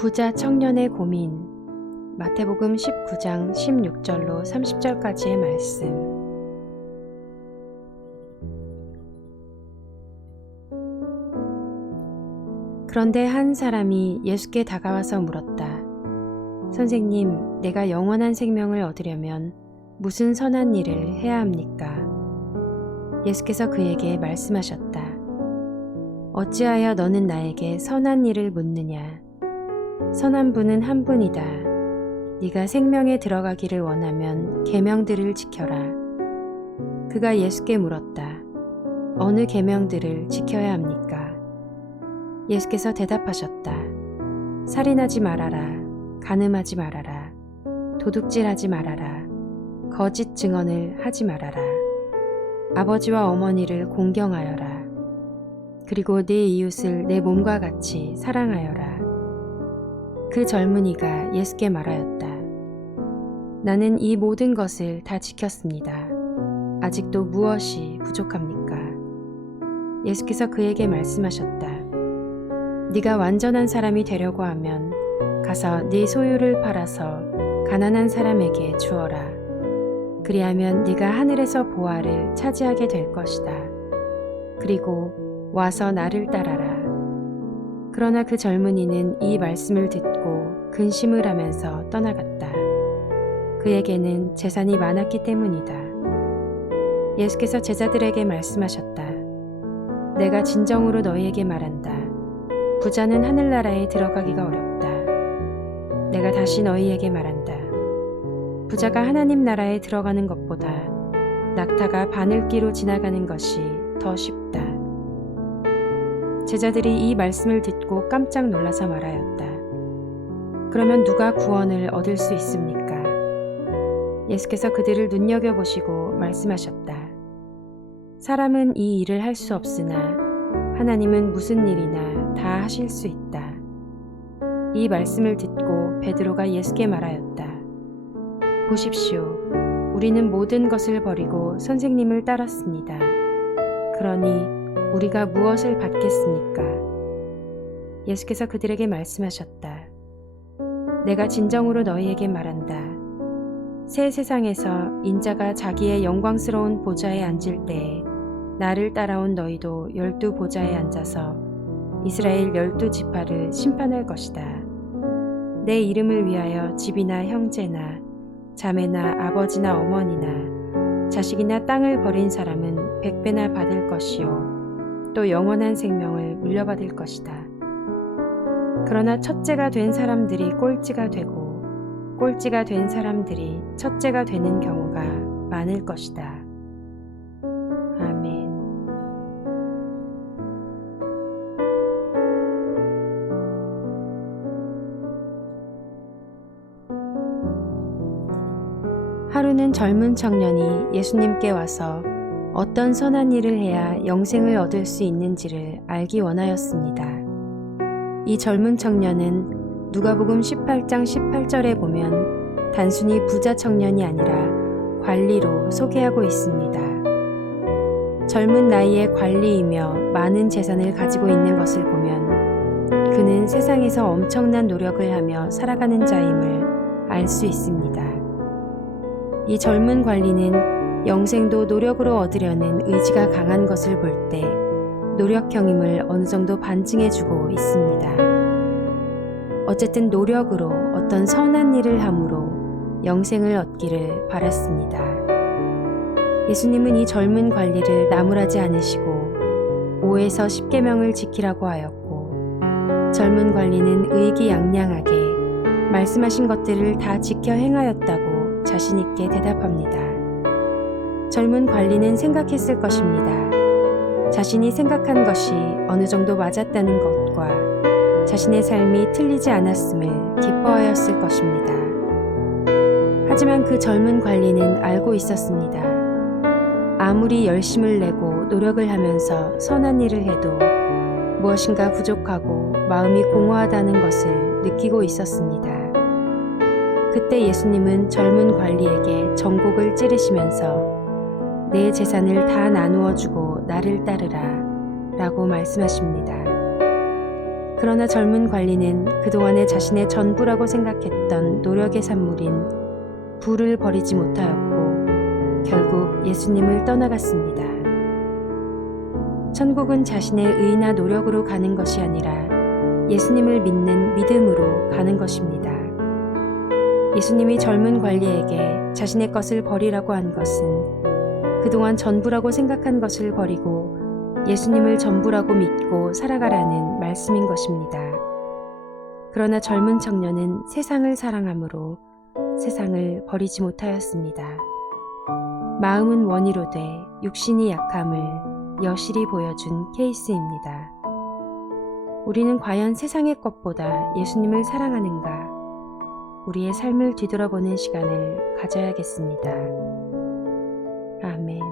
부자 청년의 고민. 마태복음 19장 16절로 30절까지의 말씀. 그런데 한 사람이 예수께 다가와서 물었다. 선생님, 내가 영원한 생명을 얻으려면 무슨 선한 일을 해야 합니까? 예수께서 그에게 말씀하셨다. 어찌하여 너는 나에게 선한 일을 묻느냐? 선한 분은 한 분이다. 네가 생명에 들어가기를 원하면 계명들을 지켜라. 그가 예수께 물었다. 어느 계명들을 지켜야 합니까? 예수께서 대답하셨다. 살인하지 말아라. 간음하지 말아라. 도둑질하지 말아라. 거짓 증언을 하지 말아라. 아버지와 어머니를 공경하여라. 그리고 네 이웃을 내 몸과 같이 사랑하여라. 그 젊은이가 예수께 말하였다. 나는 이 모든 것을 다 지켰습니다. 아직도 무엇이 부족합니까? 예수께서 그에게 말씀하셨다. 네가 완전한 사람이 되려고 하면 가서 네 소유를 팔아서 가난한 사람에게 주어라. 그리하면 네가 하늘에서 보화를 차지하게 될 것이다. 그리고 와서 나를 따라라. 그러나 그 젊은이는 이 말씀을 듣고 근심을 하면서 떠나갔다. 그에게는 재산이 많았기 때문이다. 예수께서 제자들에게 말씀하셨다. 내가 진정으로 너희에게 말한다. 부자는 하늘나라에 들어가기가 어렵다. 내가 다시 너희에게 말한다. 부자가 하나님 나라에 들어가는 것보다 낙타가 바늘기로 지나가는 것이 더 쉽다. 제자들이 이 말씀을 듣고 깜짝 놀라서 말하였다. 그러면 누가 구원을 얻을 수 있습니까? 예수께서 그들을 눈여겨보시고 말씀하셨다. 사람은 이 일을 할 수 없으나 하나님은 무슨 일이나 다 하실 수 있다. 이 말씀을 듣고 베드로가 예수께 말하였다. 보십시오. 우리는 모든 것을 버리고 선생님을 따랐습니다. 그러니 우리가 무엇을 받겠습니까? 예수께서 그들에게 말씀하셨다. 내가 진정으로 너희에게 말한다. 새 세상에서 인자가 자기의 영광스러운 보좌에 앉을 때에 나를 따라온 너희도 12 보좌에 앉아서 이스라엘 12지파를 심판할 것이다. 내 이름을 위하여 집이나 형제나 자매나 아버지나 어머니나 자식이나 땅을 버린 사람은 100배나 받을 것이요 또 영원한 생명을 물려받을 것이다. 그러나 첫째가 된 사람들이 꼴찌가 되고 꼴찌가 된 사람들이 첫째가 되는 경우가 많을 것이다. 아멘. 하루는 젊은 청년이 예수님께 와서 어떤 선한 일을 해야 영생을 얻을 수 있는지를 알기 원하였습니다. 이 젊은 청년은 누가복음 18장 18절에 보면 단순히 부자 청년이 아니라 관리로 소개하고 있습니다. 젊은 나이에 관리이며 많은 재산을 가지고 있는 것을 보면 그는 세상에서 엄청난 노력을 하며 살아가는 자임을 알 수 있습니다. 이 젊은 관리는 영생도 노력으로 얻으려는 의지가 강한 것을 볼 때 노력형임을 어느 정도 반증해주고 있습니다. 어쨌든 노력으로 어떤 선한 일을 함으로 영생을 얻기를 바랐습니다. 예수님은 이 젊은 관리를 나무라지 않으시고 5에서 10계명을 지키라고 하였고 젊은 관리는 의기양양하게 말씀하신 것들을 다 지켜 행하였다고 자신 있게 대답합니다. 젊은 관리는 생각했을 것입니다. 자신이 생각한 것이 어느 정도 맞았다는 것과 자신의 삶이 틀리지 않았음을 기뻐하였을 것입니다. 하지만 그 젊은 관리는 알고 있었습니다. 아무리 열심을 내고 노력을 하면서 선한 일을 해도 무엇인가 부족하고 마음이 공허하다는 것을 느끼고 있었습니다. 그때 예수님은 젊은 관리에게 전곡을 찌르시면서 내 재산을 다 나누어 주고 나를 따르라 라고 말씀하십니다. 그러나 젊은 관리는 그동안에 자신의 전부라고 생각했던 노력의 산물인 부를 버리지 못하였고 결국 예수님을 떠나갔습니다. 천국은 자신의 의나 노력으로 가는 것이 아니라 예수님을 믿는 믿음으로 가는 것입니다. 예수님이 젊은 관리에게 자신의 것을 버리라고 한 것은 그동안 전부라고 생각한 것을 버리고 예수님을 전부라고 믿고 살아가라는 말씀인 것입니다. 그러나 젊은 청년은 세상을 사랑함으로 세상을 버리지 못하였습니다. 마음은 원이로 돼 육신이 약함을 여실히 보여준 케이스입니다. 우리는 과연 세상의 것보다 예수님을 사랑하는가? 우리의 삶을 뒤돌아보는 시간을 가져야겠습니다. 아멘.